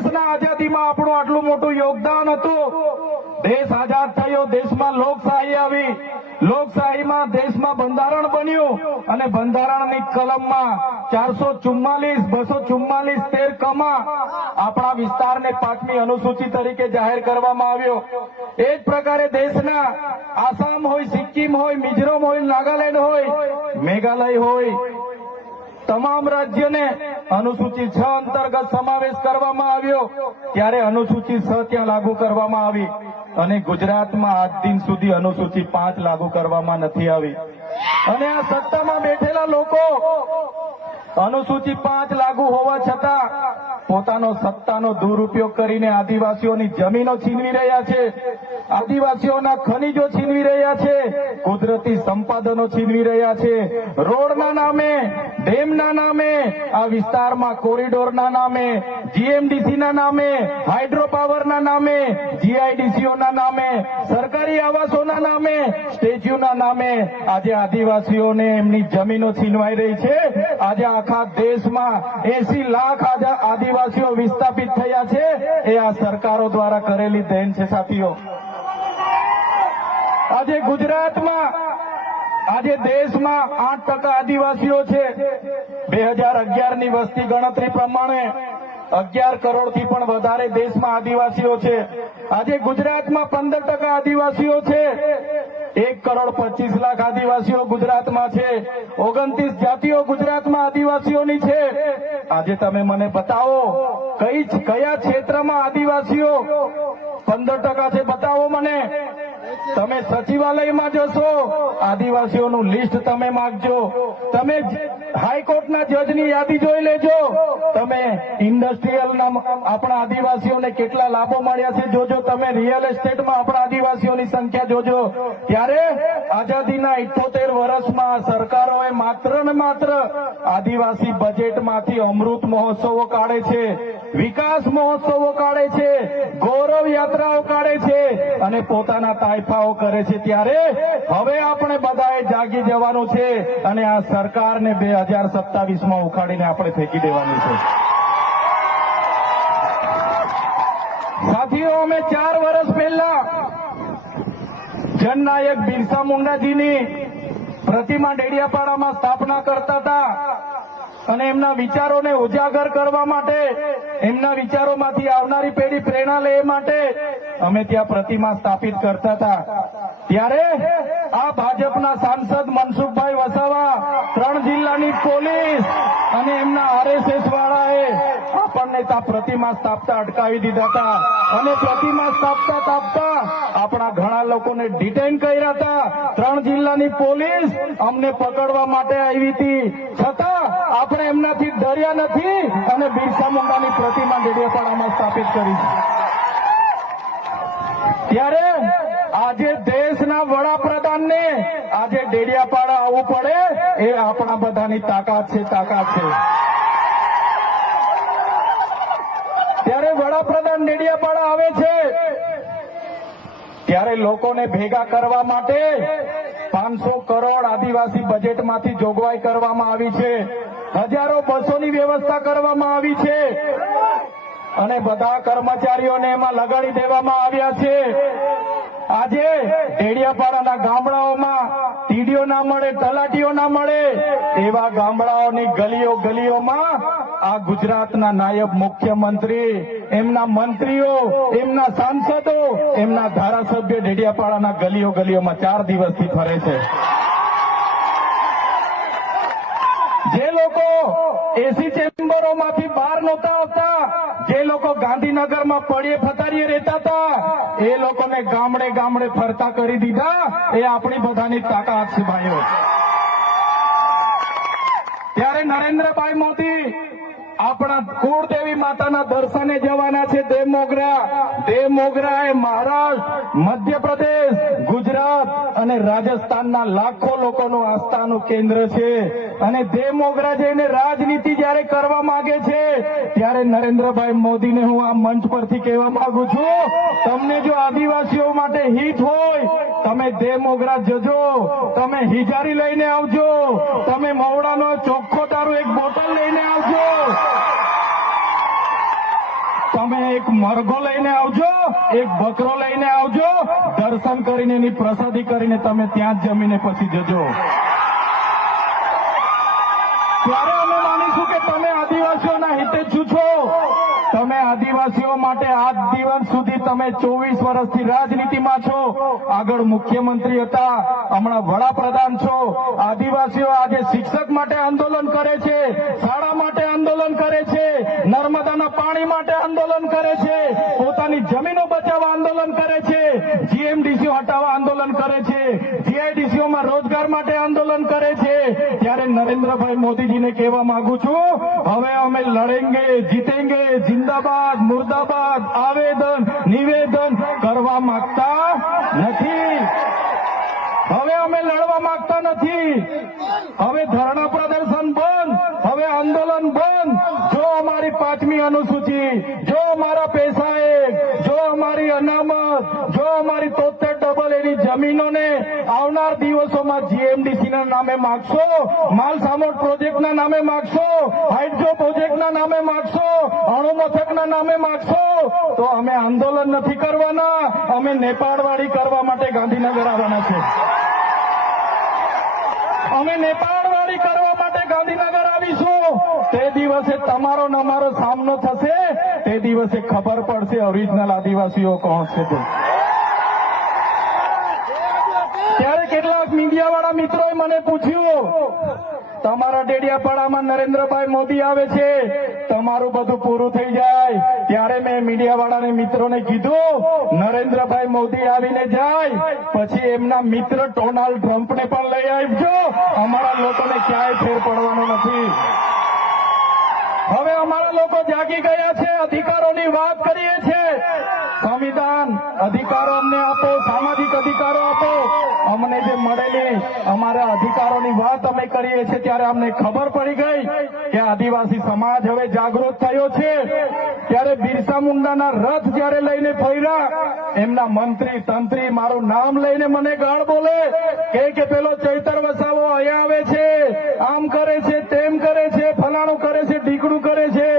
દેશના આઝાદીમાં આપણું આટલું મોટું યોગદાન હતું। દેશ આઝાદ થયો, દેશમાં લોકશાહી આવી, લોકશાહીમાં દેશમાં બંધારણ બન્યું અને બંધારણની કલમમાં 444, 244, 13 કમાં આપણા વિસ્તારને 5મી અનુસૂચિ તરીકે જાહેર કરવામાં આવ્યો। એ જ પ્રકારે દેશના આસામ હોય, સિક્કિમ હોય, મિઝોરમ હોય, નાગાલેન્ડ હોય, મેઘાલય હોય, તમામ રાજ્યને અનુસૂચિ 6 અંતર્ગત સમાવેશ કરવામાં આવ્યો। ત્યારે અનુસૂચિ 6 ત્યાં લાગુ કરવામાં આવી અને ગુજરાતમાં આજ દિન સુધી અનુસૂચિ 5 લાગુ કરવામાં નથી આવી। અને આ સત્તામાં બેઠેલા લોકો અનુસૂચિ 5 લાગુ હોવા છતાં પોતાનો સત્તાનો દુરુપયોગ કરીને આદિવાસીઓની જમીનો છીનવી રહ્યા છે, આદિવાસીઓના ખનીજો છીનવી રહ્યા છે, કુદરતી સંપાદનો છીનવી રહ્યા છે। રોડના નામે, ડેમના નામે, આ વિસ્તારમાં કોરિડોરના નામે, જીએમડીસીના નામે, હાઇડ્રો પાવરના નામે, જીઆઈડીસીઓના નામે, સરકારી આવાસોના નામે, સ્ટેચ્યુના નામે આજે આદિવાસીઓને એમની જમીનો છીનવાઈ રહી છે। આજે આખા દેશમાં 80 લાખ આદિવાસીઓ વિસ્થાપિત થયા છે। એ આ સરકારો દ્વારા કરેલી દેન છે સાથીઓ। આજે ગુજરાતમાં, આજે દેશમાં 8% આદિવાસીઓ છે। 2011ની વસ્તી ગણતરી પ્રમાણે 11 કરોડથી પણ વધારે દેશમાં આદિવાસીઓ છે। આજે ગુજરાતમાં 15% આદિવાસીઓ છે। 1,25,00,000 આદિવાસીઓ ગુજરાતમાં છે। 29 જાતિઓ ગુજરાતમાં આદિવાસીઓની છે। આજે તમે મને બતાવો કયા ક્ષેત્રમાં આદિવાસીઓ 15% છે, બતાવો મને। તમે સચિવાલયમાં જશો, આદિવાસીઓનું લિસ્ટ તમે માંગજો, તમે હાઈકોર્ટના જજની યાદી જોઈ લેજો, તમે ઇન્ડસ્ટ્રીયલના આપણા આદિવાસીઓને કેટલા લાભો મળ્યા છે જોજો, તમે રિયલ એસ્ટેટમાં આપણા આદિવાસીઓની સંખ્યા જોજો। ત્યારે આઝાદીના 78 વર્ષમાં સરકારોએ માત્ર ને માત્ર આદિવાસી બજેટમાંથી અમૃત મહોત્સવો કાઢે છે, વિકાસ મહોત્સવો કાઢે છે, ગૌરવ યાત્રાઓ કાઢે છે અને પોતાના તાઇફાઓ કરે છે। ત્યારે હવે આપણે બધાએ જાગી જવાનું છે અને આ સરકારને 2027માં ઉખાડીને આપણે ફેંકી દેવાની છે। સાથીઓ, અમે 4 વર્ષ પહેલા જનનાયક બિરસા મુંડાજીની પ્રતિમા ડેડિયાપાડામાં સ્થાપના કરતા હતા અને એમના વિચારોને ઉજાગર કરવા માટે, એમના વિચારોમાંથી આવનારી પેઢી પ્રેરણા લે માટે અમે ત્યાં પ્રતિમા સ્થાપિત કરતા હતા। ત્યારે આ ભાજપના સાંસદ મનસુખભાઈ વસાવા, 3 જિલ્લાની પોલીસ અને એમના આરએસએસ વાળાએ આપણને ત્યાં પ્રતિમા સ્થાપતા અટકાવી દીધા હતા અને પ્રતિમા સ્થાપતા આપણા ઘણા લોકોને ડિટેન કર્યા હતા। 3 જિલ્લાની પોલીસ અમને પકડવા માટે આવી હતી, છતાં આપણે એમનાથી ડર્યા નથી અને બિરસા મુંડાની પ્રતિમા ડેડિયાપાડામાં સ્થાપિત કરી છે। ત્યારે આજે દેશના વડાપ્રધાનને આજે ડેડિયાપાડા આવવું પડે એ આપણા બધાની તાકાત છે। ત્યારે વડાપ્રધાન ડેડિયાપાડા આવે છે ત્યારે લોકોને ભેગા કરવા માટે 500 કરોડ આદિવાસી બજેટમાંથી જોગવાઈ કરવામાં આવી છે। હજારો બસોની વ્યવસ્થા કરવામાં આવી છે અને બધા કર્મચારીઓને એમાં લગાડી દેવામાં આવ્યા છે। આજે ડેડિયાપાડાના ગામડાઓમાં ટીડીઓ ના મળે, તલાટીઓ ના મળે એવા ગામડાઓની ગલીઓમાં આ ગુજરાતના નાયબ મુખ્યમંત્રી, એમના મંત્રીઓ, એમના સાંસદો, એમના ધારાસભ્ય ડેડિયાપાડાના ગલીઓમાં 4 દિવસથી ફરે છે। જે લોકો એસી ચેમ્બરોમાંથી બહાર નહોતા આવતા, જે લોકો ગાંધીનગરમાં પડીએ ફતારીએ રહેતા હતા, એ લોકોને ગામડે ફરતા કરી દીધા। એ આપણી બધાની તાકાત છે ભાઈઓ। ત્યારે નરેન્દ્રભાઈ મોદી આપણા કુળદેવી માતાના દર્શને જવાના છે દેવમોગરા। દેવમોગરા એ મહારાષ્ટ્ર, મધ્યપ્રદેશ, ગુજરાત અને રાજસ્થાનના લાખો લોકોનું આસ્થાનું કેન્દ્ર છે અને દેવમોગરા જઈને રાજનીતિ જયારે કરવા માંગે છે ત્યારે નરેન્દ્રભાઈ મોદીને હું આ મંચ પરથી કહેવા માંગુ છું, તમને જો આદિવાસીઓ માટે હિત હોય તમે દેવમોગરા જજો, તમે હિજારી લઈને આવજો, તમે મવડાનો ચોખ્ખો દારૂ 1 બોટલ લઈને આવજો। તમે એક મરઘો લઈને આવજો, એક બકરો લઈને આવજો, દર્શન કરીને એની પ્રસાદી કરીને તમે ત્યાં જ જમીને પછી જજો. ત્યારે અમે માનીશું કે તમે આદિવાસીઓના હિતેચ્છુ છો. તમે આદિવાસીઓ માટે આજ દિવસ સુધી તમે 24 વર્ષથી રાજનીતિમાં છો. આગળ મુખ્યમંત્રી હતા, હમણાં વડાપ્રધાન છો. આદિવાસીઓ આજે શિક્ષક માટે આંદોલન કરે છે, શાળા માટે આંદોલન કરે છે, નર્મદાના પાણી માટે આંદોલન કરે છે, પોતાની જમીનો બચાવવા આંદોલન કરે છે, જીએમડીસીઓ હટાવવા આંદોલન કરે છે, જીઆઈડીસીઓમાં રોજગાર માટે આંદોલન કરે છે. ત્યારે નરેન્દ્રભાઈ મોદીજીને કહેવા માંગુ છું, હવે અમે લડેંગે, જીતેંગે, જિંદાબાદ, મુર્દાબાદ, આવેદન નિવેદન કરવા માંગતા નથી. હવે અમે લડવા માંગતા નથી. હવે ધરણા પ્રદર્શન બંધ, હવે આંદોલન બંધ. જો અમારી 5મી અનુસૂચિ, જો અમારા પૈસાએ, જો અમારી અનામત, જો અમારી 73 એની જમીનોને આવનાર દિવસોમાં જીએમડીસી ના નામે માગશો, માલસામોટ પ્રોજેક્ટના નામે માગશો, હાઇડ્રો પ્રોજેક્ટના નામે માગશો, અણુ મથકના નામે માગશો, તો અમે આંદોલન નથી કરવાના, અમે નેપાળવાડી કરવા માટે ગાંધીનગર આવવાના છે. અમે નેપાળવાડી કરવા માટે ગાંધીનગર આવીશું. તે દિવસે તમારો ને અમારો સામનો થશે. તે દિવસે ખબર પડશે ઓરિજિનલ આદિવાસીઓ કોણ છે. ત્યારે કેટલાક મીડિયાવાળા મિત્રોએ મને પૂછ્યું, તમારા ડેડિયાપાડામાં નરેન્દ્રભાઈ મોદી આવે છે, તમારું બધું પૂરું થઈ જાય. ત્યારે મેં મીડિયાવાળાને મિત્રોને કીધું, નરેન્દ્રભાઈ મોદી આવીને જાય પછી એમના મિત્ર ડોનાલ્ડ ટ્રમ્પને પણ લઈ આવજો. અમારા લોકોને ક્યાંય ફેર પડવાનો નથી. હવે અમારા લોકો જાગી ગયા છે, અધિકારોની વાત કરીએ છીએ. સંવિધાન અધિકારો અમને આપો, સામાજિક અધિકારો આપો. અમને જે મળેલી અમારા અધિકારોની વાત અમે કરીએ છીએ ત્યારે અમને ખબર પડી ગઈ કે આદિવાસી સમાજ હવે જાગૃત થયો છે. ત્યારે બિરસા મુંડાના રથ જયારે લઈને ફર્યા, એમના મંત્રી તંત્રી મારું નામ લઈને મને ગાળ બોલે કે પેલો ચૈતર વસાવો અહીંયા આવે છે, આમ કરે છે, તેમ કરે છે, ફલાણું કરે છે, ઢીકડું કરે છે.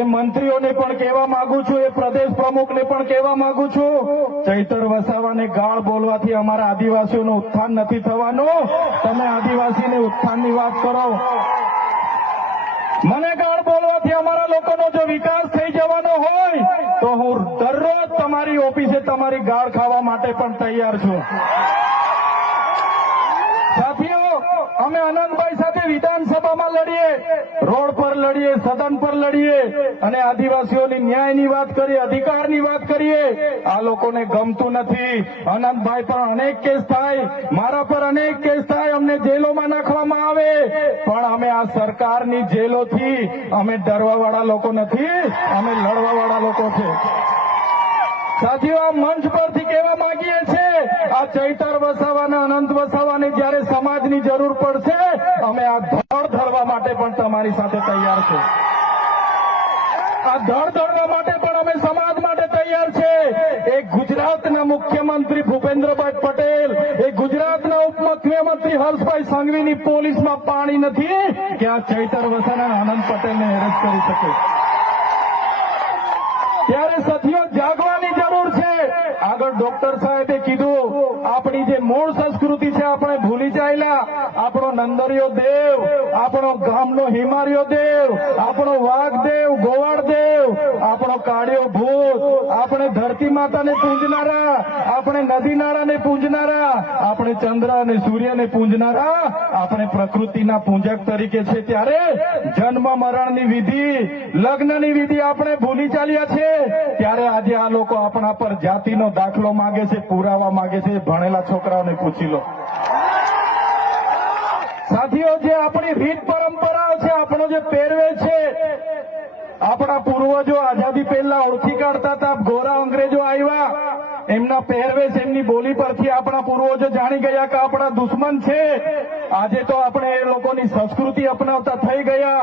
એ મંત્રીઓને પણ કહેવા માંગુ છું, એ પ્રદેશ પ્રમુખને પણ કહેવા માંગુ છું, ચૈતર વસાવાને ગાળ બોલવાથી અમારા આદિવાસીઓનું ઉત્થાન નથી થવાનું. તમે આદિવાસીને ઉત્થાનની વાત કરો. મને ગાળ બોલવાથી અમારા લોકોનો જો વિકાસ થઈ જવાનો હોય તો હું દરરોજ તમારી ઓફિસે તમારી ગાળ ખાવા માટે પણ તૈયાર છું. સાથીઓ, અમે અનંતભાઈ સાથે વિધાનસભામાં લડીએ, રોડ પર લડીએ, સદન પર લડીએ અને આદિવાસીઓની ન્યાયની વાત કરીએ, અધિકારની વાત કરીએ. આ લોકોને ગમતું નથી. અનંતભાઈ પર અનેક કેસ થાય, મારા પર અનેક કેસ થાય, અમને જેલોમાં નાખવામાં આવે, પણ અમે આ સરકારની જેલોથી અમે ડરવાવાળા લોકો નથી, અમે લડવાવાળા લોકો છે. સાથીઓ, આ મંચ પરથી કહેવા માંગીએ છીએ, આ ચૈતર વસાવાના, અનંત વસાવાને જયારે સમાજની જરૂર પડશે, અમે આ ધડ ધડવા માટે પણ તમારી સાથે તૈયાર છે. આ ધડ ધડવા માટે પણ અમે સમાજ માટે તૈયાર છે. એક ગુજરાતના મુખ્યમંત્રી ભૂપેન્દ્રભાઈ પટેલ, એક ગુજરાતના ઉપમુખ્યમંત્રી હર્ષભાઈ સંઘવીની પોલીસમાં પાણી નથી કે આ ચૈતર વસાવાના આનંદ પટેલને હેરાન કરી શકે. ત્યારે સાથીઓ, જાગવાની જરૂર છે. આગળ ડોક્ટર સાહેબે કીધું, આપણી જે મૂળ સંસ્કૃતિ છે આપણે ભૂલી જાયેલા. આપણો નંદરિયો દેવ, આપણો ગામનો હિમારિયો દેવ, આપણો વાઘદેવ, ગોવાળદેવ, આપણો કાળિયો ભૂત, આપણે ધરતી માતાને પૂજનારા, આપણે નદી નાળાને પૂજનારા, આપણે ચંદ્ર અને સૂર્યને પૂજનારા, આપણે પ્રકૃતિના પૂજક તરીકે છે. ત્યારે જન્મ મરણની વિધિ, લગ્નની વિધિ આપણે ભૂલી ચાલ્યા છે. ત્યારે આજે આ લોકો આપણા પર જાતિનો દાખલો માંગે છે, પુરાવા માંગે છે. ભણેલા છોકરાઓને પૂછી લો. સાથીઓ, જે આપણી રીત પરંપરાઓ છે, આપણો જે પહેરવેશ છે, આપણા પૂર્વજો આઝાદી પહેલા ઓળખી કાઢતા હતા. ગોરા અંગ્રેજો આવ્યા, એમના પહેરવેશ, એમની બોલી પરથી આપણા પૂર્વજો જાણી ગયા કે આપણા દુશ્મન છે. આજે તો આપણે એ લોકોની સંસ્કૃતિ અપનાવતા થઈ ગયા,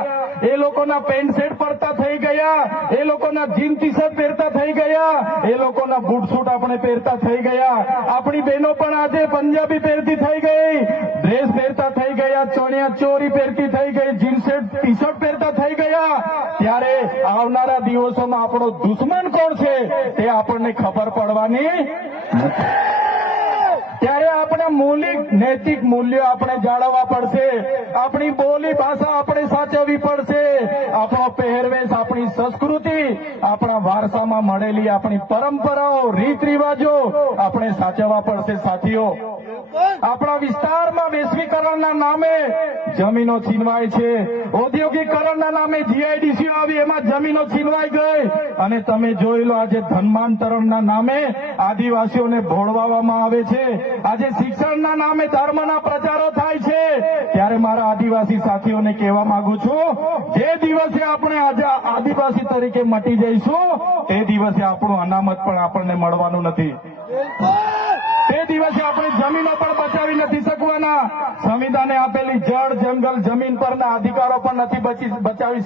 એ લોકોના પેન્ટ શર્ટ પહેરતા થઈ ગયા, એ લોકોના જીન ટી શર્ટ પહેરતા થઈ ગયા, એ લોકોના બૂટ સૂટ આપણે પહેરતા થઈ ગયા. આપણી બહેનો પણ આજે પંજાબી પહેરતી થઈ ગઈ, ડ્રેસ પહેરતા થઈ ગયા, ચણિયા ચોરી પહેરતી થઈ ગઈ, જીન્સ ટી શર્ટ પહેરતા થઈ ગયા. ત્યારે આવનારા દિવસોમાં આપણો દુશ્મન કોણ છે તે આપણને ખબર પડવાની નથી. ત્યારે આપણે મૌલિક નૈતિક મૂલ્યો આપણે જાળવવા પડશે. આપણી બોલી ભાષા આપણે સાચવવી પડશે. આપણો પહેરવેશ, આપણી સંસ્કૃતિ, આપણા વારસામાં મળેલી આપણી પરંપરાઓ, રીત રિવાજો આપણે સાચવવા પડશે. સાથીઓ, આપણા વિસ્તારમાં વૈશ્વિકરણના નામે જમીનો છીનવાય છે. ઔદ્યોગિકરણના નામે જીઆઈડીસી આવી, એમાં જમીનો છીનવાઈ ગઈ. અને તમે જોઈ લો, આજે ધર્માંતરણના નામે આદિવાસીઓને ભોળવામાં આવે છે. આજે શિક્ષણના નામે ધર્મના પ્રચારો થાય છે. ત્યારે મારા આદિવાસી સાથીઓને કહેવા માંગુ છું, જે દિવસે આપણે આજે આદિવાસી તરીકે મટી જઈશું તે દિવસે આપણું અનામત પણ આપણને મળવાનું નથી. તે દિવસે આપણે જમીનો પણ બચાવી નથી શકવાના. સંવિધાને આપેલી જળ, જંગલ, જમીન પરના અધિકારો પણ નથી બચાવી